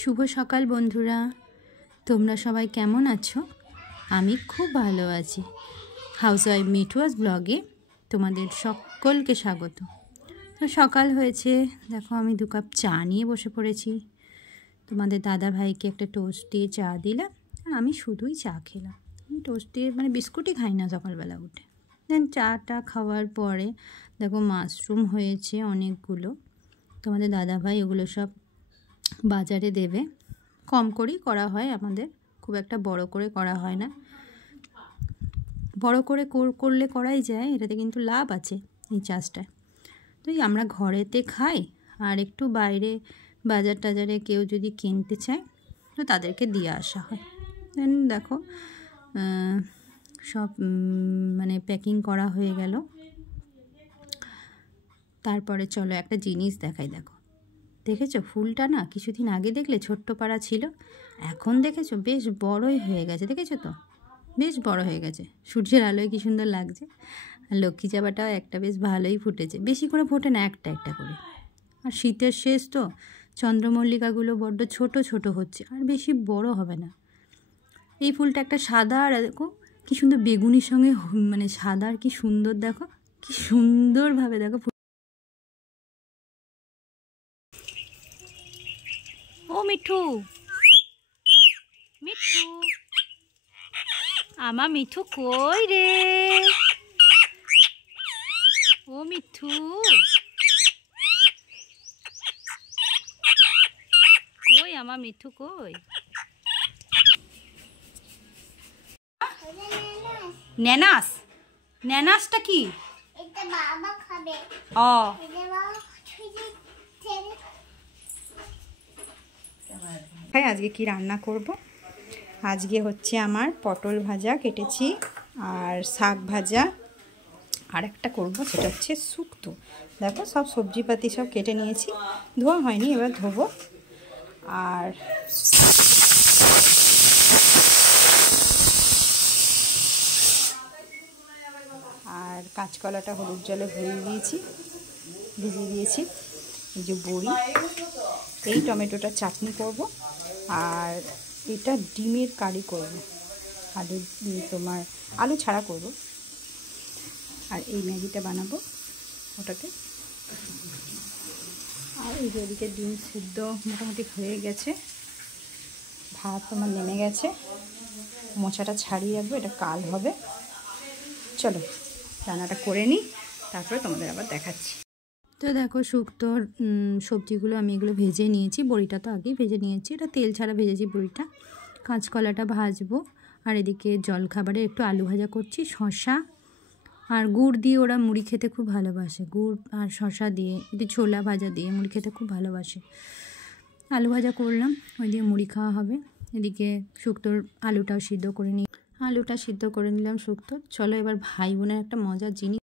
শুভ সকাল বন্ধুরা, তোমরা সবাই কেমন আছো? আমি খুব ভালো আছি। হাউসওয়াইফ মিঠুয়াস ব্লগে তোমাদের সকলকে স্বাগত। তো সকাল হয়েছে, দেখো আমি 2 কাপ চা নিয়ে বসে পড়েছি। তোমাদের দাদা ভাইকে একটা টোস্ট দিয়ে চা দিলাম, আর আমি শুধুই চা খেলাম। আমি টোস্ট দিয়ে বিস্কুটই খাই না সকালবেলা উঠে। দেন চাটা খাওয়ার পরে দেখো মাশরুম হয়েছে অনেকগুলো। তোমাদের দাদা ভাই ওগুলো সব বাজারে দেবে। কম করেই করা হয় আমাদের, খুব একটা বড় করে করা হয় না। বড় করে করলে করাই যায়, এটাতে কিন্তু লাভ আছে এই চাষটায়। তো আমরা ঘরেতে খাই, আর একটু বাইরে বাজার টাজারে কেউ যদি কিনতে চায় তো তাদেরকে দিয়ে আসা হয়। দেন দেখো সব প্যাকিং করা হয়ে গেল। তারপরে চলো একটা জিনিস দেখাই। দেখেছো ফুলটা না, কিছুদিন আগে দেখলে ছোট্ট পাড়া ছিল, এখন দেখেছো বেশ বড়ই হয়ে গেছে। দেখেছো তো, বেশ বড় হয়ে গেছে। সূর্যের আলোয় কি সুন্দর লাগছে। আর লক্ষ্মী চাপাটাও একটা বেশ ভালোই ফুটেছে, বেশি করে ফোটে না, একটা একটা করে। আর শীতের শেষ তো, চন্দ্রমল্লিকাগুলো বড্ড ছোট ছোট হচ্ছে, আর বেশি বড় হবে না। এই ফুলটা একটা সাদা, আর দেখো কি সুন্দর বেগুনির সঙ্গে সাদা, আর কি সুন্দর, দেখো কি সুন্দরভাবে দেখো। ও মিঠু, মিঠু, আমার মিঠু কই রে? ও মিঠু, কই আমার মিঠু কই? ন্যানাস, ন্যানাসটা কি? এটা বাবা খাবে। ও আজকে কি রান্না করব? আজকে হচ্ছে আমার পটল ভাজা কেটেছি, আর শাক ভাজা, আর একটা করবো সেটা হচ্ছে শুক্তো। দেখো সব সবজিপাতি সব কেটে নিয়েছি, ধোয়া হয়নি, এবার ধোবো। আর কাঁচকলাটা হলুদ জলে ভিজিয়ে দিয়েছি। এই যে বড়ি, এই টমেটোটা চাটনি করব, আর এটা ডিমের কারি করব, আলু ছাড়া করব। আর এই ম্যাগিটা বানাবো ওটাতে। আর এই যে এদিকে ডিম সিদ্ধ মোটামুটি হয়ে গেছে, ভাত তোমার নেমে গেছে, মোচাটা ছাড়িয়ে রাখবো, এটা কাল হবে। চলো রান্নাটা করে নিই, তারপরে তোমাদের আবার দেখাচ্ছি। তো দেখো শুক্তোর সবজিগুলো আমি এগুলো ভেজে নিয়েছি, বড়িটা তো আগেই ভেজে নিয়েছি, এটা তেল ছাড়া ভেজেছি বড়িটা। কাঁচকলাটা ভাজবো, আর এদিকে জলখাবারে একটু আলু ভাজা করছি, শসা আর গুড় দিয়ে। ওরা মুড়ি খেতে খুব ভালোবাসে, গুড় আর শসা দিয়ে, একটু ছোলা ভাজা দিয়ে মুড়ি খেতে খুব ভালোবাসে। আলু ভাজা করলাম, ওই দিয়ে মুড়ি খাওয়া হবে। এদিকে শুক্তোর আলুটাও সিদ্ধ করে নিলাম শুক্তো। চলো এবার ভাই বোনের একটা মজার জিনিস।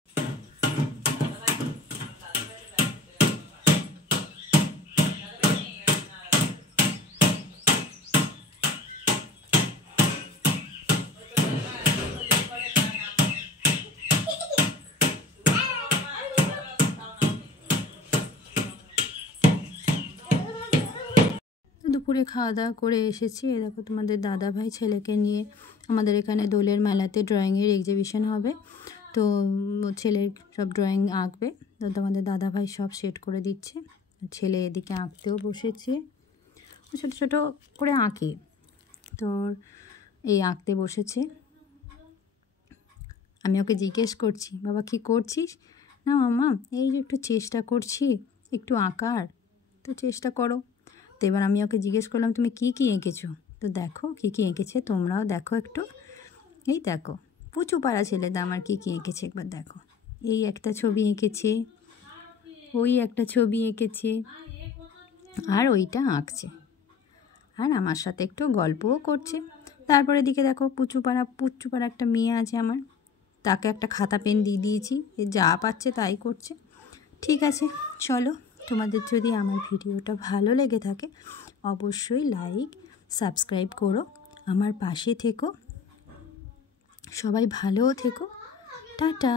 দুপুরে খাওয়া দাওয়া করে এসেছি। এই দেখো তোমাদের দাদা ভাই ছেলেকে নিয়ে, আমাদের এখানে দোলের মেলাতে ড্রয়িংয়ের এক্সিবিশন হবে, তো ছেলের সব ড্রয়িং আঁকবে। তো তোমাদের দাদা ভাই সব সেট করে দিচ্ছে, ছেলে এদিকে আঁকতেও বসেছে, ছোটো ছোটো করে আঁকে। তো এই আঁকতে বসেছে। আমি ওকে জিজ্ঞেস করছি, বাবা কি করছিস? না মামা, এই যে একটু চেষ্টা করছি একটু আঁকার, তো চেষ্টা করো। তো এবার আমি ওকে জিজ্ঞেস করলাম, তুমি কি কি এঁকেছো? তো দেখো কি কি এঁকেছে, তোমরাও দেখো একটু। এই দেখো পুচু পাড়া ছেলেটা আমার কি কি এঁকেছে, একবার দেখো। এই একটা ছবি এঁকেছে, ওই একটা ছবি এঁকেছে, আর ওইটা আঁকছে, আর আমার সাথে একটু গল্পও করছে। তারপরে দিকে দেখো পুচু পাড়া একটা মেয়ে আছে আমার, তাকে একটা খাতা পেন দিয়ে দিয়েছি, এ যা পাচ্ছে তাই করছে। ঠিক আছে, চলো তোমাদের যদি আমার ভিডিওটা ভালো লেগে থাকে অবশ্যই লাইক সাবস্ক্রাইব করো, আমার পাশে থেকো, সবাই ভালোও থেকো। টাটা।